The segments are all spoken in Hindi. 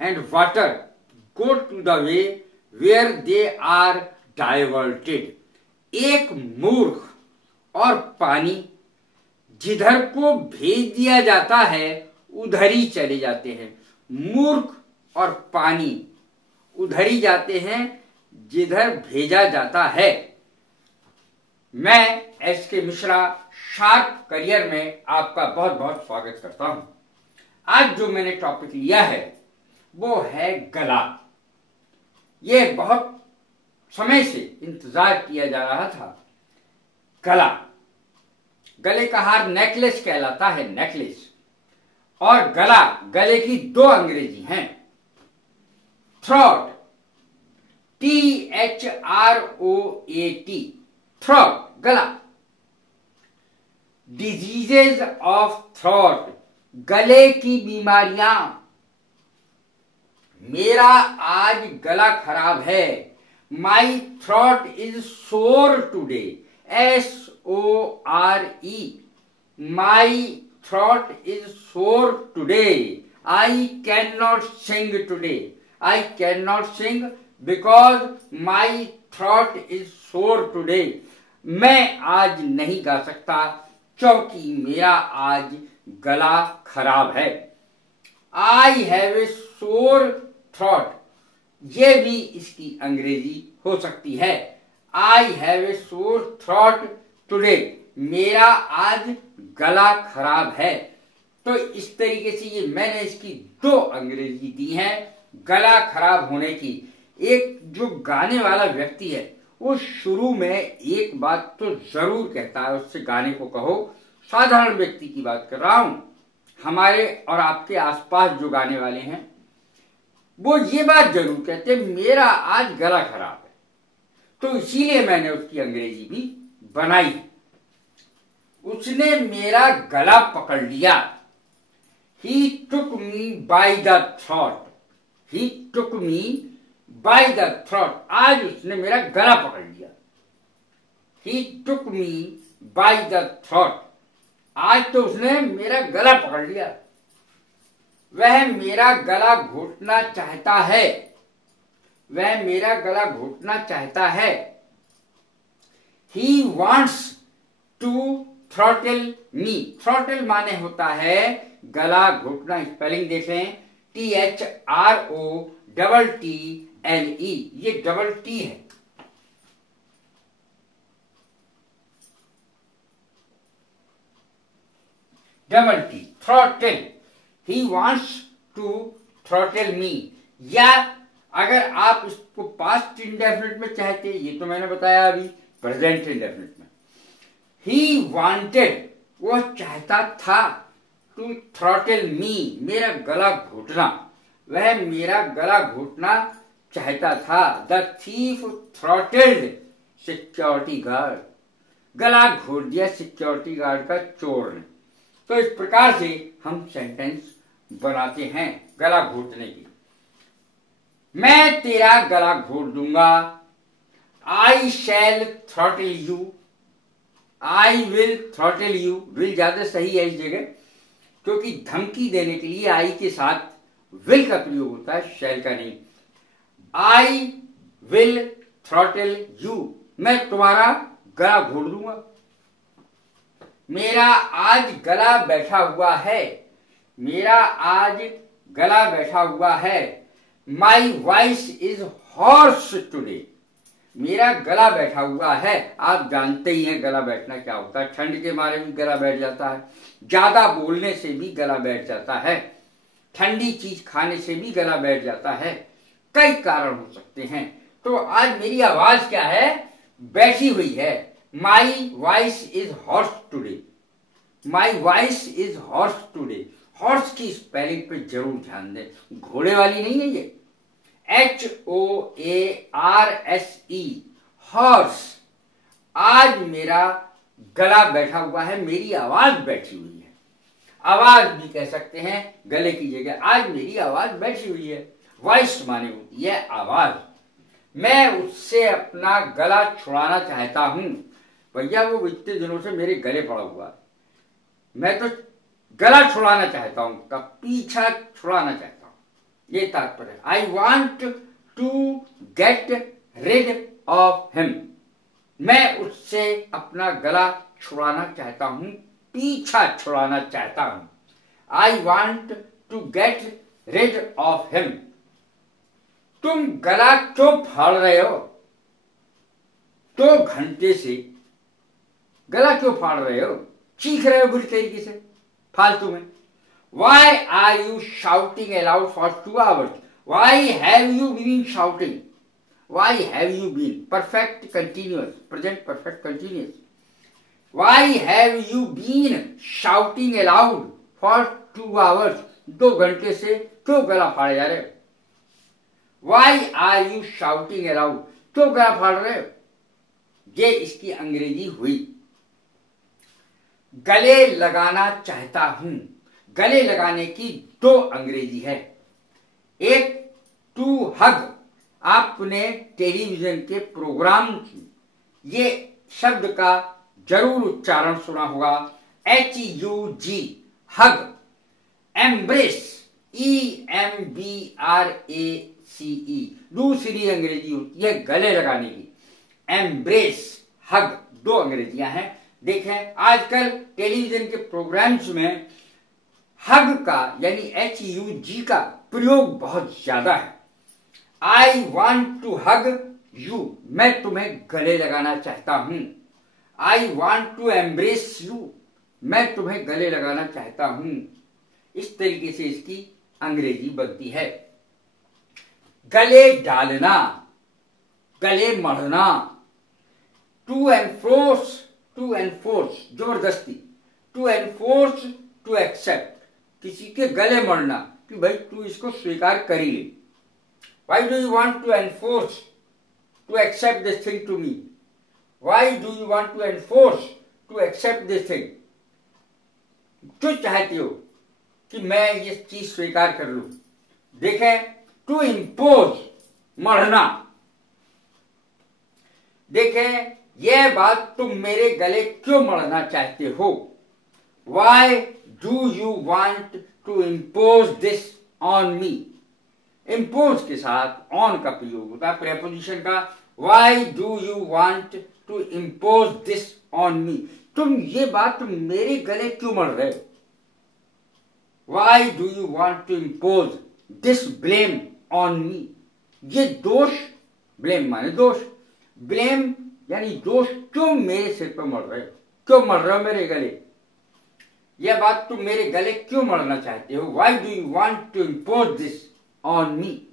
and water go to the way where they are diverted. एक मूर्ख और पानी जिधर को भेज दिया जाता है उधर ही चले जाते हैं। मूर्ख और पानी उधर ही जाते हैं जिधर भेजा जाता है। मैं एस.के. मिश्रा शार्प करियर में आपका बहुत बहुत स्वागत करता हूं। आज जो मैंने टॉपिक लिया है वो है गला। ये बहुत समय से इंतजार किया जा रहा था। गला, गले का हार नेकलेस कहलाता है, नेकलेस। और गला, गले की दो अंग्रेजी हैं, थ्रोट, THROAT, थ्रोट, गला। डिजीजेज ऑफ थ्रोट, गले की बीमारियां। मेरा आज गला खराब है। My throat is sore today, SORE, my throat is sore today. I can not sing today, I can not sing because my throat is sore today. मैं आज नहीं गा सकता क्योंकि मेरा आज गला खराब है। I have a sore throat, ये भी इसकी अंग्रेजी हो सकती है। I have a sore throat today, मेरा आज गला खराब है। तो इस तरीके से ये मैंने इसकी दो अंग्रेजी दी हैं गला खराब होने की। एक जो गाने वाला व्यक्ति है वो शुरू में एक बात तो जरूर कहता है, उससे गाने को कहो। साधारण व्यक्ति की बात कर रहा हूं, हमारे और आपके आसपास जो गाने वाले हैं वो ये बात जरूर कहते हैं मेरा आज गला खराब है। तो इसीलिए मैंने उसकी अंग्रेजी भी बनाई। उसने मेरा गला पकड़ लिया। He took me by the throat, he took me by the throat, आज उसने मेरा गला पकड़ लिया। He took me by the throat, आज तो उसने मेरा गला पकड़ लिया। वह मेरा गला घोटना चाहता है, वह मेरा गला घोटना चाहता है। He wants to throttle me, throttle माने होता है गला घोटना। स्पेलिंग देखें, THROTTLE, ये डबल टी है। Double T, throttle। He wants to throttle me। या अगर आप इसको पास्ट इंडेफिनिट में चाहते, ये तो मैंने बताया अभी प्रेजेंट इंडेफिनिट में। He wanted, वह चाहता था, to throttle me, मेरा गला घोटना। वह मेरा गला घोटना चाहता था। The thief throttled security guard, गला घोट दिया सिक्योरिटी गार्ड का चोर ने। तो इस प्रकार से हम सेंटेंस बनाते हैं गला घोटने की। मैं तेरा गला घोट दूंगा। I shall throttle you, I will throttle you. Will ज्यादा सही है इस जगह, क्योंकि धमकी देने के लिए आई के साथ विल का प्रयोग होता है, शैल का नहीं। आई विल थ्रॉटल यू, मैं तुम्हारा गला घोट दूंगा। मेरा आज गला बैठा हुआ है, मेरा आज गला बैठा हुआ है। My voice is horse today, मेरा गला बैठा हुआ है। आप जानते ही हैं गला बैठना क्या होता है। ठंड के मारे भी गला बैठ जाता है, ज्यादा बोलने से भी गला बैठ जाता है, ठंडी चीज खाने से भी गला बैठ जाता है। कई कारण हो सकते हैं। तो आज मेरी आवाज क्या है, बैठी हुई है। My voice is horse today, my voice is horse today. Horse की स्पेलिंग पे जरूर ध्यान दें, घोड़े वाली नहीं है ये, HOARSE, हॉर्स। आज मेरा गला बैठा हुआ है, मेरी आवाज बैठी हुई है। आवाज भी कह सकते हैं गले की जगह। आज मेरी आवाज बैठी हुई है। वॉइस माने होती है आवाज। मैं उससे अपना गला छुड़ाना चाहता हूं। भैया वो इतने दिनों से मेरे गले पड़ा हुआ है, मैं तो गला छुड़ाना चाहता हूं, का पीछा छुड़ाना चाहता हूं। ये तात्पर्य है। I want to get rid of him, मैं उससे अपना गला छुड़ाना चाहता हूं, पीछा छुड़ाना चाहता हूं। I want to get rid of him, तुम गला क्यों फाड़ रहे हो? 2 घंटे से गला क्यों फाड़ रहे हो? चीख रहे हो बुरी तरीके से फालतू में। Why are you shouting aloud for 2 hours? Why have you been shouting? Why have you been? Perfect continuous, present perfect continuous. Why have you been shouting aloud for 2 hours? 2 घंटे से क्यों गला फाड़े जा रहे हो? Why are you shouting aloud? क्यों गला फाड़ रहे हो? ये इसकी अंग्रेजी हुई। गले लगाना चाहता हूं, गले लगाने की 2 अंग्रेजी है। एक टू हग, आपने टेलीविजन के प्रोग्राम ये शब्द का जरूर उच्चारण सुना होगा, HUG, हग। एम्ब्रेस, EMBRACE, दूसरी अंग्रेजी होती है गले लगाने की। एम्ब्रेस, हग, 2 अंग्रेजियां हैं। देखें आजकल टेलीविजन के प्रोग्राम्स में हग का यानी HUG का प्रयोग बहुत ज्यादा है। I want to hug you, मैं तुम्हें गले लगाना चाहता हूं। I want to embrace you, मैं तुम्हें गले लगाना चाहता हूं। इस तरीके से इसकी अंग्रेजी बनती है। गले डालना, गले मढ़ना। टू एनफोर्स, टू एनफोर्स जबरदस्ती। टू एनफोर्स, टू एक्सेप्ट, किसी के गले मढ़ना कि भाई तू इसको स्वीकार कर ही ले। Why do you want to enforce to accept this thing to me? Why do you want to enforce to accept this thing? क्यों चाहते हो कि मैं ये चीज स्वीकार कर लूं? देखें, टू इम्पोज, मढ़ना। देखें, यह बात तुम मेरे गले क्यों मढ़ना चाहते हो? Why do you want to impose this on me? Impose के साथ ऑन का प्रयोग होता है प्रेपोजिशन का। Why do you want to impose this on me, तुम ये बात तुम मेरे गले क्यों मढ़ रहे हो? Why do you want to impose this blame on me, ये दोष, ब्लेम माने दोष, ब्लेम यानी दोष क्यों मेरे सिर पर मढ़ रहे हो? क्यों मढ़ रहे हो मेरे गले? यह बात तुम मेरे गले क्यों मढ़ना चाहते हो? Why do you want to impose this on me.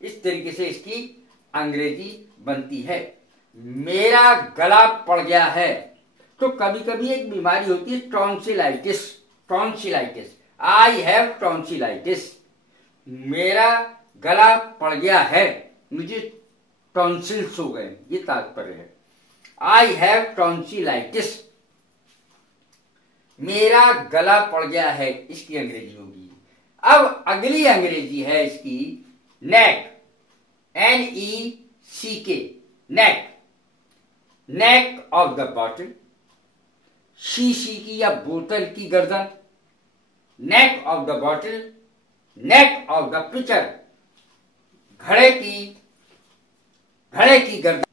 इस तरीके से इसकी अंग्रेजी बनती है। मेरा गला पड़ गया है, तो कभी कभी एक बीमारी होती है tonsillitis. Tonsillitis, I have tonsillitis, मेरा गला पड़ गया है, मुझे टॉन्सिल्स हो गए, ये तात्पर्य है। आई हैव टॉन्सिलाइटिस, मेरा गला पड़ गया है, इसकी अंग्रेजी होगी। अब अगली अंग्रेजी है इसकी neck, NECK, neck. Neck of the bottle, शीशी की या बोतल की गर्दन। Neck of the bottle, neck of the pitcher, घड़े की गर्दन।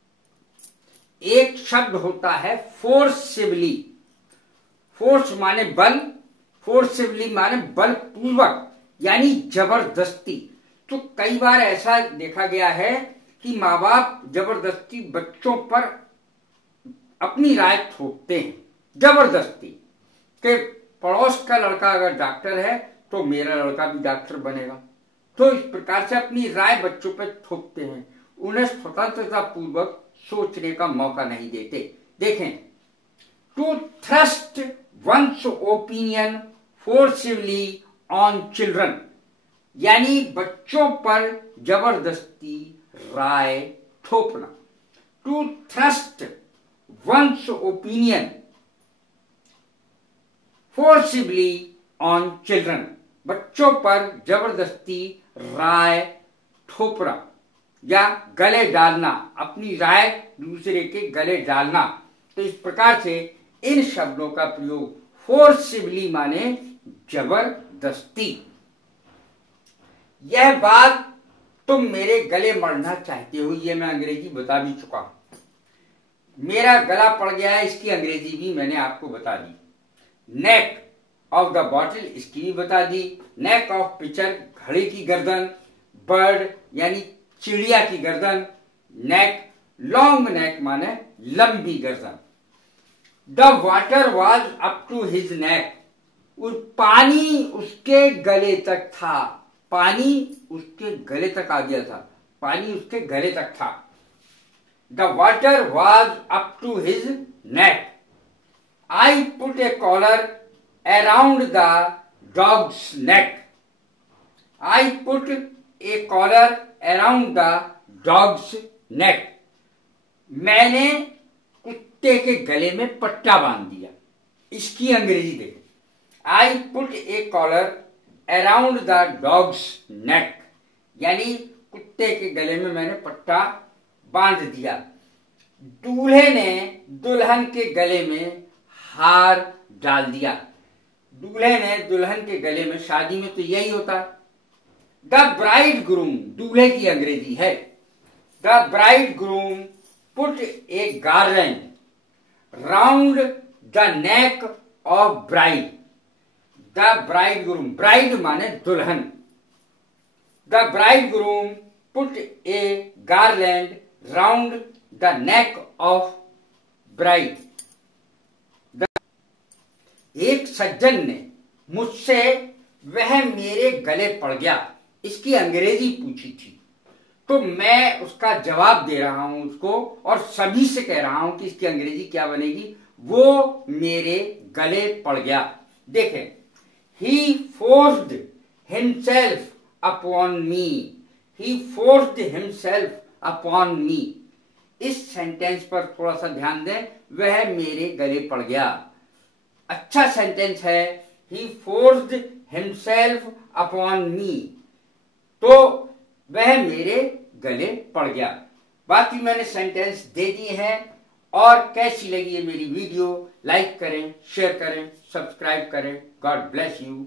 एक शब्द होता है फोर्सिबली, फोर्स माने बल, फोर्सिबली माने बलपूर्वक यानी जबरदस्ती। तो कई बार ऐसा देखा गया है कि माँ बाप जबरदस्ती बच्चों पर अपनी राय थोपते हैं, जबरदस्ती कि पड़ोस का लड़का अगर डॉक्टर है तो मेरा लड़का भी डॉक्टर बनेगा। तो इस प्रकार से अपनी राय बच्चों पर थोपते हैं, उन्हें स्वतंत्रता पूर्वक सोचने का मौका नहीं देते। देखें, to thrust one's opinion forcibly on children, यानी बच्चों पर जबरदस्ती राय थोपना। To thrust one's opinion forcibly on children, बच्चों पर जबरदस्ती राय थोपना या गले डालना, अपनी राय दूसरे के गले डालना। तो इस प्रकार से इन शब्दों का प्रयोग फोर्सिबली माने जबरदस्ती। यह बात तुम मेरे गले मरना चाहते हो, ये मैं अंग्रेजी बता भी चुका हूं। मेरा गला पड़ गया है, इसकी अंग्रेजी भी मैंने आपको बता दी। नेक ऑफ द बॉटल, इसकी भी बता दी। नेक ऑफ पिक्चर, घड़े की गर्दन। बर्ड यानी चिड़िया की गर्दन। नेक, लॉन्ग नेक माने लंबी गर्दन। The water was up to his neck, पानी उसके गले तक था। पानी उसके गले तक आ गया था, पानी उसके गले तक था। The water was up to his neck. I put a collar around the dog's neck. I put a collar around the dog's neck. मैंने कुत्ते के गले में पट्टा बांध दिया। इसकी अंग्रेजी देखो। I put a collar around the dog's neck, यानी कुत्ते के गले में मैंने पट्टा बांध दिया। दूल्हे ने दुल्हन के गले में हार डाल दिया। दूल्हे ने दुल्हन के गले में, शादी में तो यही होता। द ब्राइड ग्रूम, दूल्हे की अंग्रेजी है। The bride groom put A garland round the neck of bride. The bride groom, bride माने दुल्हन। The bride groom put A garland round the neck of bride. एक सज्जन ने मुझसे वह मेरे गले पड़ गया, इसकी अंग्रेजी पूछी थी, तो मैं उसका जवाब दे रहा हूं उसको, और सभी से कह रहा हूं कि इसकी अंग्रेजी क्या बनेगी। वो मेरे गले पड़ गया। देखें, he forced himself upon me, he forced himself upon me। इस सेंटेंस पर थोड़ा सा ध्यान दें, वह मेरे गले पड़ गया। अच्छा सेंटेंस है, he forced himself upon me, तो वह मेरे गले पड़ गया। बाकी मैंने सेंटेंस दे दिए हैं। और कैसी लगी ये मेरी वीडियो, लाइक करें, शेयर करें, सब्सक्राइब करें। God bless you.